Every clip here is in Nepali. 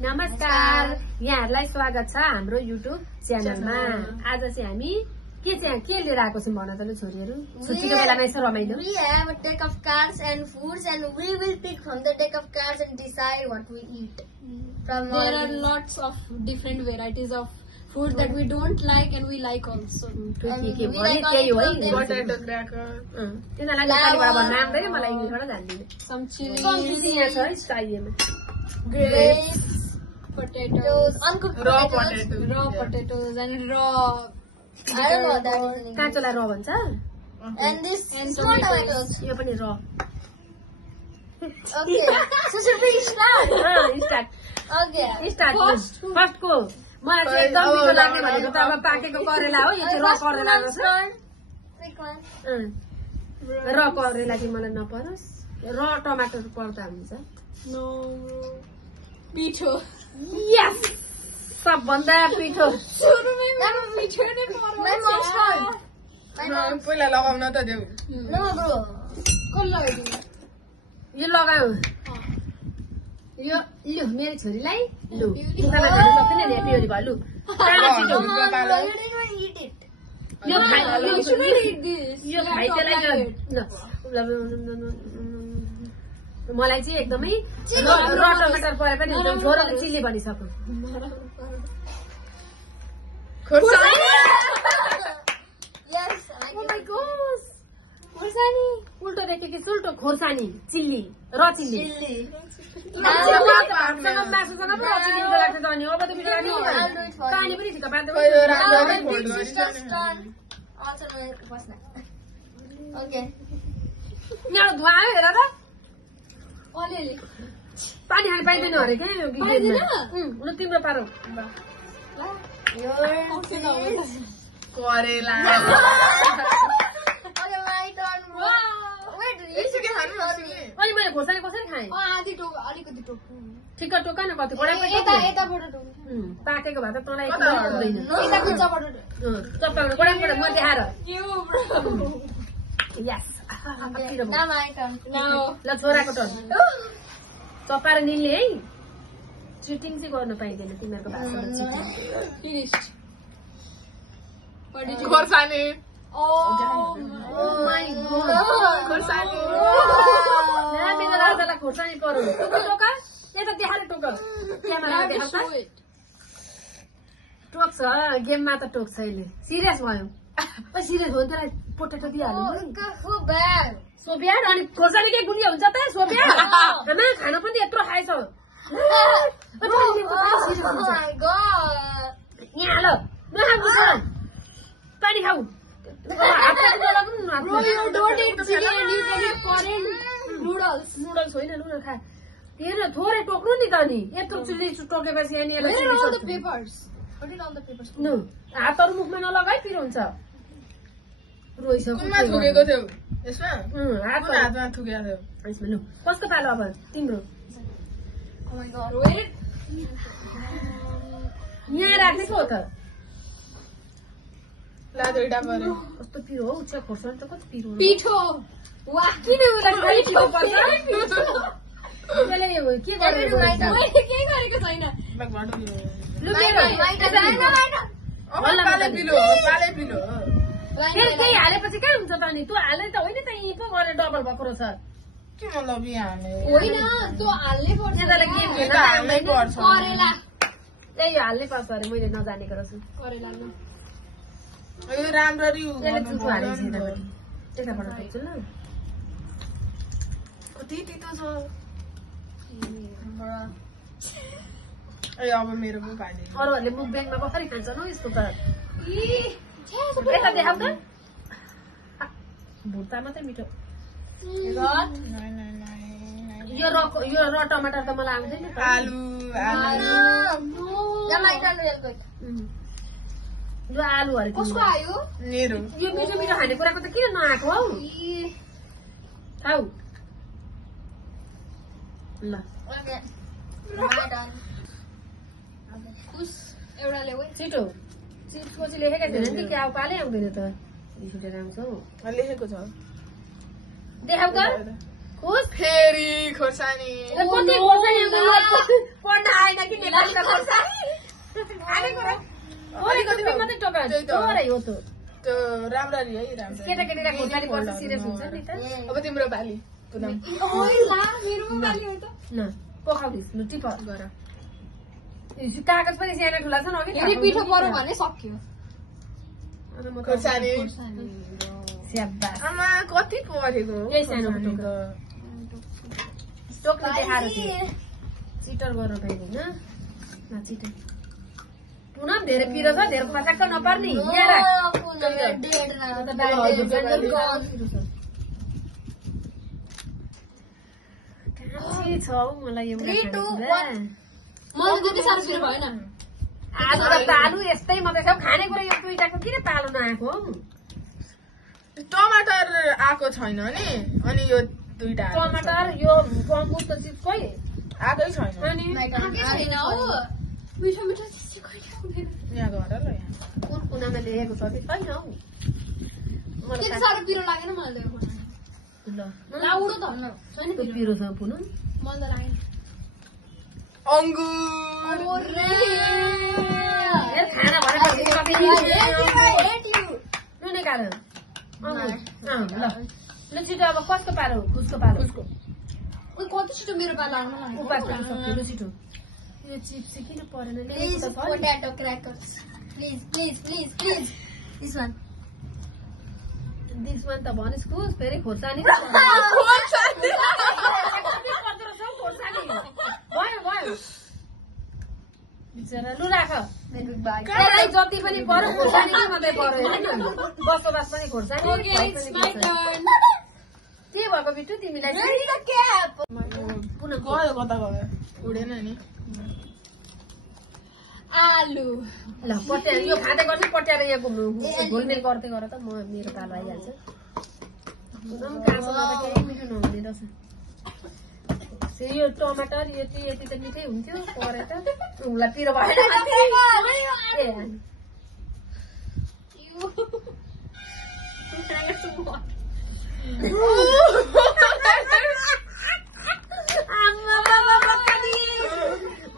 नमस्कार, यहाँहरूलाई स्वागत छ हाम्रो युट्युब च्यानलमा। आज चाहिँ हामी के लिएर आएको छौँ भन त ल छोरीहरू? छुट्टीको बेलामा यसो रमाइलो। We have a deck of cards and foods, and we will pick from the deck of cards and decide what we eat. There are lots of different varieties of food that we don't like and we like also. त्यही हो है। Potato cracker. तिनीहरूलाई नेपालीबाट भन्न आउँदैन, मलाई इङ्ग्लिसबाट जान्दिनँ। Some chili, यहाँ छ है स्टाइलमा। Grapes, potatoes, uncooked Raw potatoes. potato. raw potatoes and raw. I don't know what that is in English. काँचोलाई र भन्छ। And this And is not tomatoes. tomatoes. यो पनि र। Okay. So should we start? Start Okay. Start फर्स्टको मलाई चाहिँ एकदम मिठो लाग्ने भनेको त अब पाकेको करेला हो। यो चाहिँ र करेला रहेछ। Pick one. र करेला चाहिँ मलाई नपरोस्, र टमाटर पर्दा हुन्छ। No. Picho. यस, सबभन्दा पिठो। My mom's hard. My mom. पहिला लगाउन त देऊ। No, bro. यो लगाऊ। यो लु मेरो छोरीलाई लु उतालाई जानु सक्दैन नि प्योरी भयो लु। No, you're not going to eat it. यो खाइ You shouldn't eat this. यो खाइ त्यसलाई मलाई चाहिँ एकदमै र टमाटर परे पनि एकदम छोराले chilli भनिसक्यो। Yes. Oh my gosh. खोर्सानी उल्टो देख्यो कि सुल्टो? खोर्सानी चिल्ली र चिल्ली। Chili. भातसँग मासुसँग पो चिल्ली लाग्छ त अनि अब त बिग्रानी पानी पनि ठिक्क पार्दै Okay. मेरो धुवा आयो हेर त। अलिअलि पानी खानु पाइँदैन अरे क्या यो पाइँदैन? ल तिम्रो पारो। करेला। Okay, my turn, bro. Wait, you should यसरी खानु have यसरी। अनि मैले खोर्सानी कसरी खाएँ? आधी टोक अलिकति टोक ठिक्क टोका न कति बडा यताबाट टोक पाकेको भए त तँलाई No. यता कुचाबाट चप्पाउनु बडा म देखाएर। के हो bro yes Now my turn. Now ल छोराको टर्न। चप्पाएर निल्ने है, चिटिङ चाहिँ गर्न पाइँदैन तिमीहरूको भाषामा। फिनिश्ड खोर्सानी। माई गॉड, खोर्सानी। मेरो राजालाई खोर्सानी परो। टोका यता देखाएर टोक। क्यामेरा देखाउँछ टोक्छ, गेममा त टोक्छ यसले। सिरियस भयो सिरियस हो त्यसलाई पोटेटो दिइहाल्नु। So bad. सोबियार अनि खोर्सानी के गुलियो हुन्छ त सोबियार? आमा खाना पनि यत्रो खाएछ। Oh my god. यहाँ ल नखानु छोरा, पानी खाऊ। Bro, you don't eat chili and you can eat Korean noodles. Noodles होइन नुडल खा। हेर थोरै टोक्नु नि त नि, यत्रो चिल्ली टोकेपछि अनि Where are all the यसलाई papers? Put in all the papers. हातहरू मुखमा नलगाइ पिरो हुन्छ। रोइसक्यो कुनमा थुकेको थियौ यसमा? कुन हात हातमा थुकेको थियौ? यसमा लु कसको पालो अब तिम्रो? Oh my god. Wait. यहाँ राखेको हो त। ला दुईटा पऱ्यो। कस्तो पिरो हो उच्च खोर्सानी त कति पिरो हो। Picho. Wow. किन उसलाई खालि पिरो पर्छ? त्यसले के गरेको? My turn. मैले केही गरेको छैन। लु My मेरो turn. My turn. My turn. पालै पिलो हो, पालै पिलो हो। फेरि त्यही हालेपछि कहाँ हुन्छ त अनि? त्यो हाल्ने त होइन त, यी पो गरेर डबल भएको रहेछ। के मतलब यहाँ होइन त्यो हाल्नै पर्छ। यतालाई गेम खेल्न त हाल्नै आउँदैन। पर्छ। करेला ए यो हाल्नै पर्छ अरे, मैले नजानेको रहेछु। करेला न यो राम्ररी त्यसले चुचो हालेको छ यतापट्टि। त्यताबाट खोज्छु ल। कति तितो छ। ए अब मेरो पनि पानी। अरूहरूले मुख ब्याङ्कमा कसरी खान्छन् हौ यसको त? यता देखाउ त। भुट्टा मात्रै मिठो। यो र टमाटर त मलाई आउँदैन त। आलु आलु। Now my turn real quick. यो आलुहरू कसको आयो? मेरो। यो मिठो मिठो खानेकुराको त किन नआएको हौ? खाऊ ल। Okay. My turn. एउटा ल्याऊ है। छिटो चिप्सपछि लेखेका थिएन नि क्या पालै आउँदैन त। रिस उठेर आउँछ हौ। लेखेको छ। देखाउ त। खुस फेरि खोर्सानी। कति खोर्सानी पढ्न आएन कि मात्रै टोका हो त त्यो राम्ररी है राम्रो केटाकेटीलाई खोर्सानी पर्छ सिरियस हुन्छ नि त अब तिम्रो बाली पुनम न पोखाउदिस् लु टिप गर कागज पनि सानो ठुला छ न अघि पिठो पर्यो भने सक्यो खोर्सानी स्याबास आमा कति परेको यही सानो टोक्री देखाएर चिटर गर्नु पाइँदैन न चिटर पुनः धेरै पिरो छ धेरै फसाक्क नपर्ने यहाँ राख छ हौ मलाई यो मलाई त्यति साह्रो पिरो भएन आज त पालु यस्तै मात्रै छ खानेकुरा यो दुईटाको किन पालो नआएको हौ टमाटर आएको छैन नि अनि यो दुईटा टमाटर यो बम्बु त चिज खोइ आएकै छैन अनि मिठो मिठो यहाँ गर ल यहाँ कुन कुनामा लेखेको छ कि छैन हौ त्यति साह्रो पिरो लागेन मलाई ल लाउडो त छैन त्यो पिरो छ पुनः मलाई त लागेन अंगुर खाना भनेपछि नुने कारण ल ल छिटो अब कसको पालो खुसको पालो कति छिटो मेरो पालो आउनु लाग्यो उपास गर्न सक्यो ल छिटो यो चिप चाहिँ किन परेन Please, potato crackers. Please, please, please, please. This one. दिसमा त भनिस् खुस फेरि खोर्सानी भयो भयो बिचरा लु राख जति पनि पर्यो खोर्सानी मात्रै पर्यो बसोबास पनि खोर्सानी के भएको बिटु तिमीलाई पुनः गयो कता गयो उडेन नि आलु ल पट्याएर यो खाँदै गर्छु पट्याएर यहाँ घुलमेल गर्दै गर त म मेरो पालो आइहाल्छ काँचोमा त केही मिठो नहुने रहेछ यो टमाटर यो चाहिँ यति त मिठै हुन्थ्यो परे त उसलाई पिरो भएन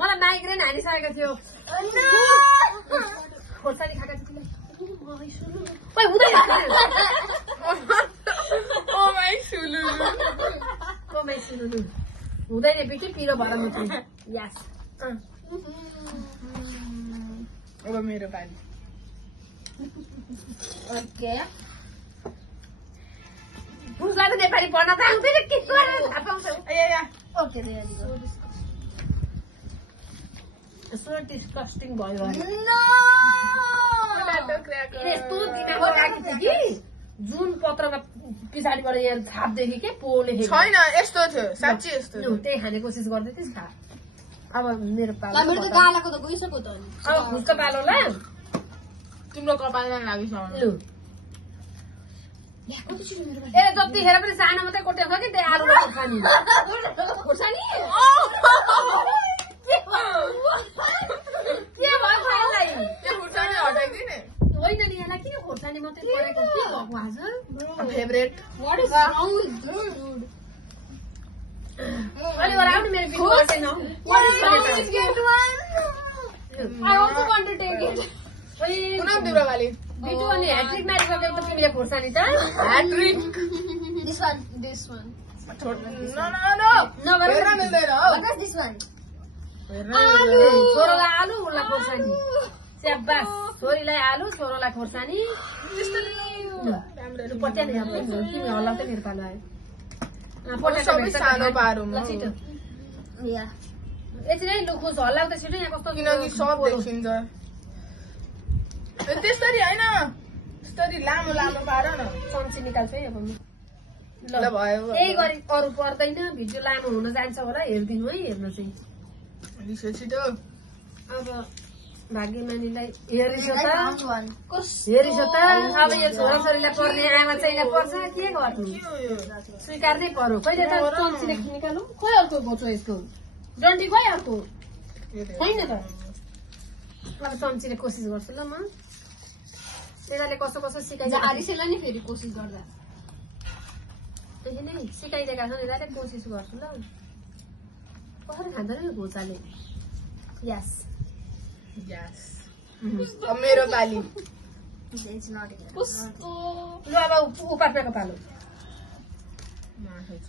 मलाई माइग्रेन हानिसकेको थियो खोर्सानी खाएको हुँदैन बिटु पिरो भएर मुठु यास अब मेरो पाली Okay. उसलाई त नेपाली पढ्न त आउँदैन के गरेर थाहा पाउँछौ Okay, there you go. So disgusting भयो No! यस्तो दिमागमा राखेको थियो कि जुन पत्रमा पछाडिबाट यहाँ छाप देखेँ के पो लेखेको छैन यस्तो थियो साँच्ची यस्तो लु, त्यही खाने कोसिस गर्दै थिइस् खा अब मेरो पालो मेरो त गालाको त गइसक्यो त अब खुसको पालो ल तिम्रो कपालमा लागिसक्यो लु कति छिटो मेरो ए जतिखेर पनि सानो मात्रै कोट्याउँछ कि त्यही आलु खोर्सानी खोर्सानी के भयो खाइलाई त्यो खुर्सानी हटाइदिने होइन नि यसलाई किन खोर्सानी मात्रै परेको के भएको आज favourite What is wrong with you, dude? अलि वर आउनु मेरो बिल गर्दैन What is wrong with get one? I also want to take it. पुनः तिम्रो वाली बिटु अनि ह्याट्रिक मारिसकेको त तिमीले खोर्सानी त hat-trick This one. This one. नगर हेर्न मिल्दैन हौ What was this one? छोरोलाई आलु उसलाई खोर्सानी स्याबास छोरीलाई आलु छोरोलाई खोर्सानी पट्याने तिमी हल्लाउँदै मेरो पालो आयो सबै सानो पारौँ ल छिटो Yeah. यसरी लु खुस हल्लाउँदै छिटो यहाँ कस्तो किनकि सब देखिन्छ त्यसरी होइन त्यसरी लामो लामो पार न चम्ची निकाल्छु है अब म ल भयो यही गरी अरू पर्दैन भिडियो लामो हुन जान्छ होला हेरिदिनु है हेर्न चाहिँ रिसो छिटो अब भाग्यमानीलाई हेरिस त Found one. हेरिस त अब यो छोराछोरीलाई पर्ने आमा चाहिँ पर्छ के गर्नु स्वीकार्नै पर्यो कहिले त चम्चीले निकालौँ खोइ अर्को घोचो यसको डन्डी खोइ अर्को छैन त अब चम्चीले कोसिस गर्छु ल म यिनीहरूले कसो कसो झारिसेला नि फेरि कोसिस गर्दा नै सिकाइदिएका छन् यिनीहरूले कोसिस गर्छु ल कसरी खाँदैन नि घोचाले Yes. Yes. अब मेरो पाली It's not enough. कस्तो ल अब उपापेको पालो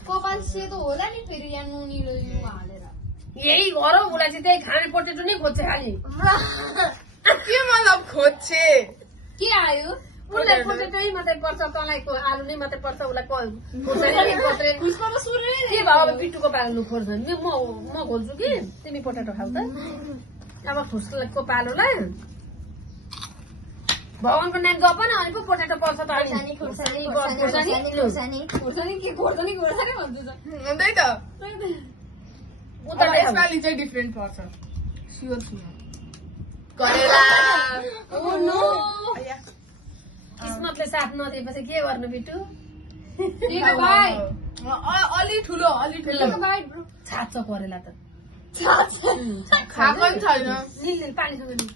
कपाल सेतो होला नि फेरि यहाँ नुनिलो यो हालेर यही गर उसलाई चाहिँ त्यही खाने पोटेटो नै खोज्छ खालि के मतलब खोज्छे के आयो उसलाई पोटेटै मात्रै पर्छ तँलाईको आलु नै मात्रै पर्छ उसलाई खोर्सानी खोज्रे उसमा त सुरै के भयो अब पिट्टुको पालो खोज्छ म खोज्छु कि तिमी पोटेटो खाऊ त अब खुसको पालोलाई भगवानको नाम गप न अनि पो पोटेटो पर्छ त अनि खोर्सानी खोर्सानी के खोर्सानी भन्छु त हुँदै त उता अब यसपालि चाहिँ डिफ्रेन्ट पर्छ स्योर छु करेला ओ नो किस्मतले साथ नदिएपछि के गर्नु बिटु टेक अ बाइट अलि ठुलो टेक अ बाइट ब्रो छाप्छ करेला त खाएको पनि छैन निल पानीसँग नि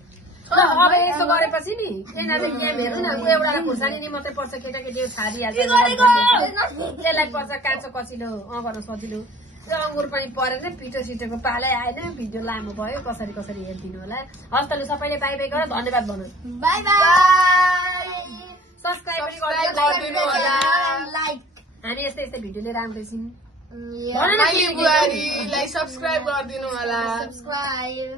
अब यसो गरेपछि नि यिनीहरूले गेम हेर्नु न ऊ एउटा खुर्सानी नि मात्रै पर्छ केटाकेटी छाडिहाल्छ त्यसलाई पर्छ काँचो कचिलो गर्न सजिलो त्यो अङ्गुर पनि परेन पिठो सिटोको पालै आएन भिडियो लामो भयो कसरी कसरी हेरिदिनु होला हस् त लु सबैले बाई बाई गर धन्यवाद भन्नु Bye bye. सब्सक्राइब गरिदिनु होला हामी यस्तै यस्तै भिडियो लिएर आउँदैछौँ Yeah. माइली बुहारीलाई सब्सक्राइब गरिदिनु होला Subscribe.